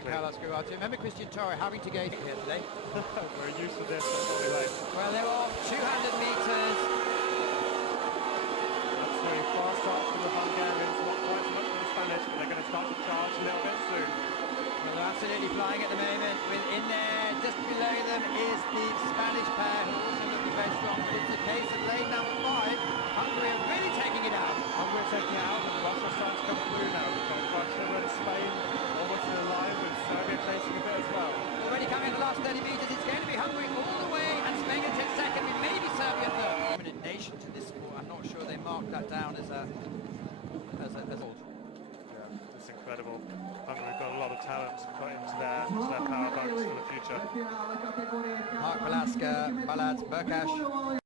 Carlos Gavati. Remember Christian Torre having to go here today? We're used to this. Well, they're off 200 metres. Absolutely fast starts for the Bulgarians, not quite so much for the Spanish, but they're going to start to charge a little bit soon. Well, they're absolutely flying at the moment. In there, just below them, is the Spanish pair, who also looking very strong. But it's a case of lane number 5. Hungary are really taking it out. Hungary are taking it out, and Russia's starting to come through now. We've got Russia and Spain almost in the line, with Serbia chasing a bit as well. Already coming in the last 30 metres. It's going to be Hungary all the way, and Spain gonna take second, with maybe Serbia third. Dominant nation to this sport. I'm not sure they marked that down as a old. Yeah, it's incredible. Hungary have got a lot of talent to put into their power bunks for the future. Mark Palaska, Balad, Burkash.